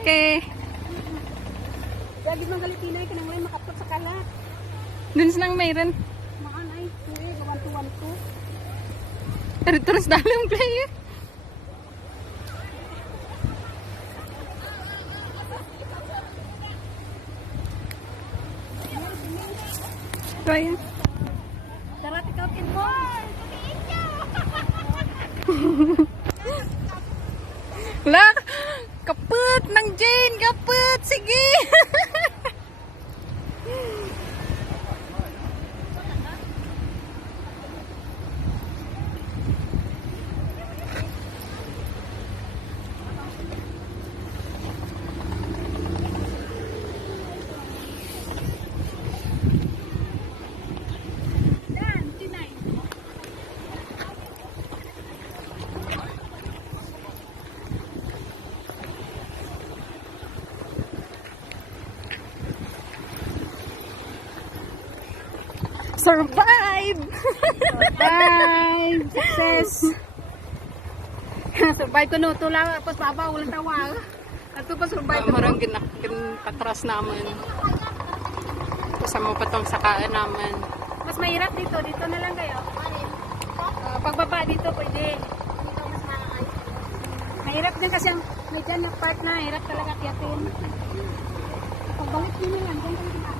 Okay. Lagi mong galitinay ka nang may makapot sa kalat. Dun sa nang mayroon. Maan ay, hindi, gawan-tuwan-tu. Terus dalam player. Kaya. Darat ikaw tinboy. Lah, kaput ng Jane, kaput. Sige. Survive! Survive! Success! Survive ko no, tula pas baba ulang tawa. Ato pa survive. Marang patras naman. Kasama pa tong sakaan naman. Mas mahirap dito, dito na lang kayo. Pagbaba dito pwede. Mahirap din kasi ang may dyan yung part na hirap talaga kiyatin. Pagbalik nyo lang, dyan talaga